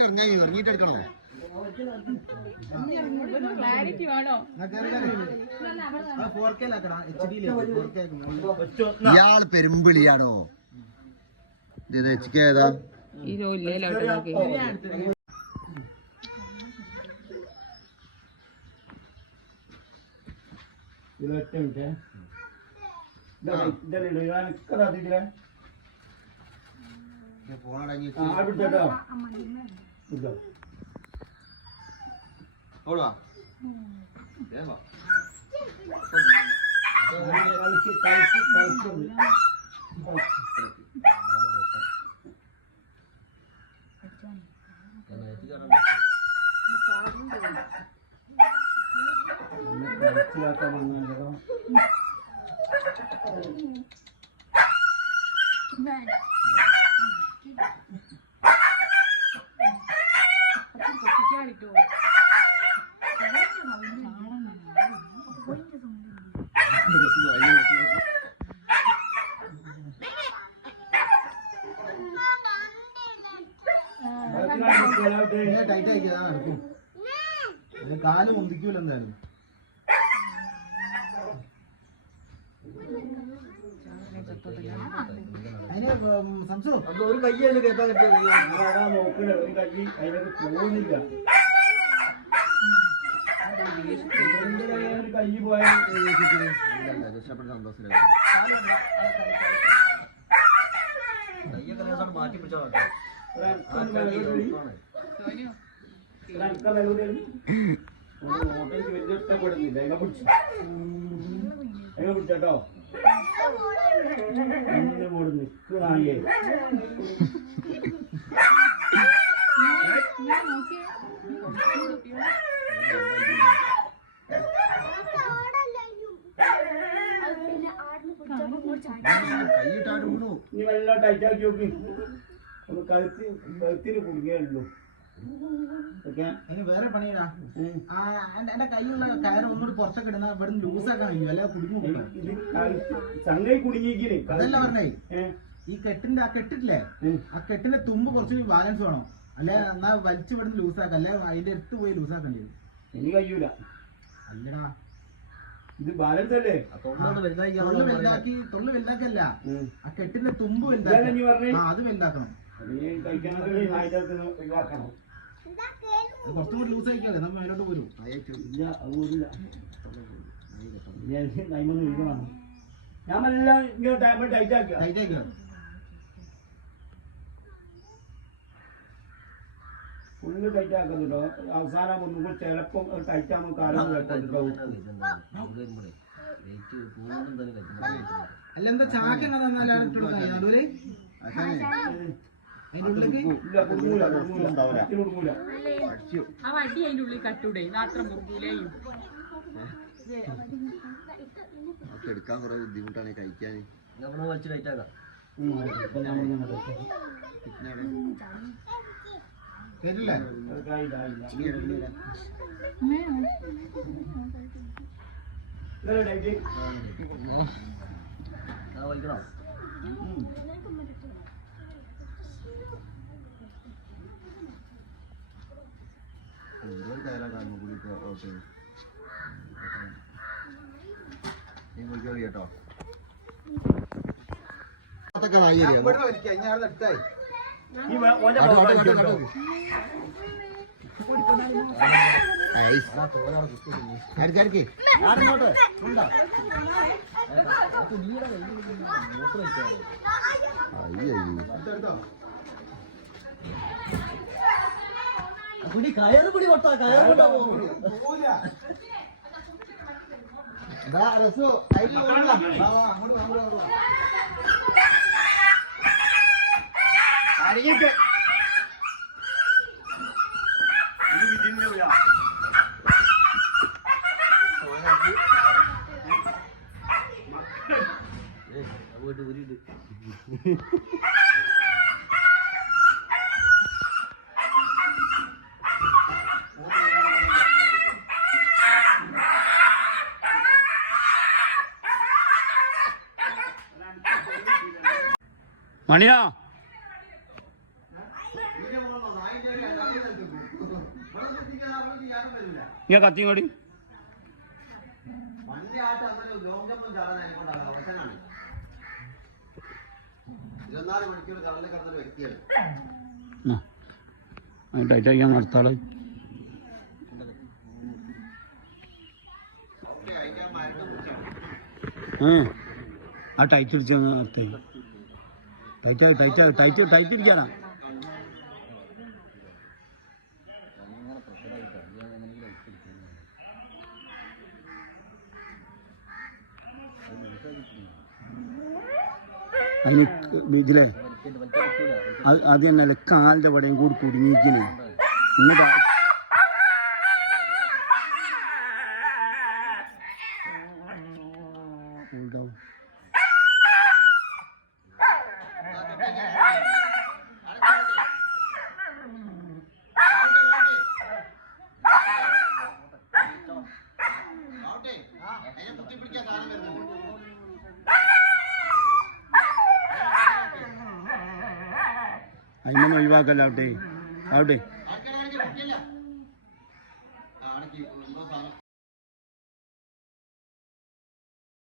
ഫുള്ളായിട്ട് ഇറങ്ങിയിട്ട് എടുക്കണോ? ഇയാള് പെരുമ്പിളിയാണോ? ഏതാ കാല് മുന്തിക്കൂല എന്തായാലും. അതിന് സംശയം ഒരു കയ്യല്ലേ കേട്ടാ നോക്കണ ഒരു കൈ അതിനൊക്കെ പോകുന്നില്ല. കൈ പോയാൽ സന്തോഷം മാറ്റി പിടിച്ചോ. ഇഷ്ടപ്പെടുന്നില്ല അതിനെ പിടിച്ചു അതിനെ പിടിച്ചോ. നിക്ക് നായേ നീ വെള്ളം ടൈറ്റാക്കി നോക്കി. ഒന്ന് കഴുത്തിന് കുടുങ്ങിയുള്ളൂ. വേറെ പണിയാ എന്റെ കയ്യിലുള്ള കയറ് ഒന്നുകൂടി പുറത്തൊക്കെ ഇടുന്ന ഇവിടെ ലൂസാക്കാൻ കഴിയും. അല്ല കുടുങ്ങി ചങ്ങൈ കുടുങ്ങിയിരിക്കണേ. അതല്ല പറഞ്ഞേ, ഈ കെട്ടിന്റെ ആ കെട്ടിട്ടില്ലേ, ആ കെട്ടിന്റെ തുമ്പ് കുറച്ച് ബാലൻസ് വേണം. അല്ലെ എന്നാ വലിച്ചു ഇവിടുന്ന് ലൂസാക്കാം. അല്ലെ അതിന്റെ അടുത്ത് പോയി ലൂസാക്കേണ്ടി വരും. എനിക്ക് കഴിയൂല. അല്ലടാ ഇത് ബാലൻസ് അല്ലേ. തൊള്ളു വലുതാക്കല്ല, ആ കെട്ടിന്റെ തുമ്പ് വലുതാക്കണം. അത് വലുതാക്കണം. കുറച്ചും കൂടി ലൂസ് ആയിക്കല്ലേ നമ്മ മേലോട്ട് പോരും. ഞാൻ എല്ലാം ഇങ്ങനെ ടൈറ്റ് ആക്കുക. ഫുള്ള് ടൈറ്റ് ആക്കുന്നുണ്ടോ? അവസാനം ഒന്നും കൂടി ചിലപ്പം ടൈറ്റ് ആകുമ്പോൾ കാലം കേട്ടോ. അല്ല എന്താ ചാക്കണ തന്നാലേ എടുക്കാൻ കുറെ ബുദ്ധിമുട്ടാണ് കഴിക്കാൻ. കേട്ടോ കയറ് പിടി കൊട്ടാ കയറ് മണിയാ ഞാൻ കത്തി കൂടി ടൈറ്റായി ഞാൻ നടത്താളെ ആ ടൈറ്റ് പിടിച്ച നടത്തേ ടൈറ്റ് ഇരിക്കാനാ അതിന് ഇതിലേ അത് തന്നെയല്ലേ കാലിൻ്റെ പടയും കൂടി കുടുങ്ങിയിരിക്കണേ ഇന്ന് അതിനൊന്നും ഒഴിവാക്കല്ല അവിടെ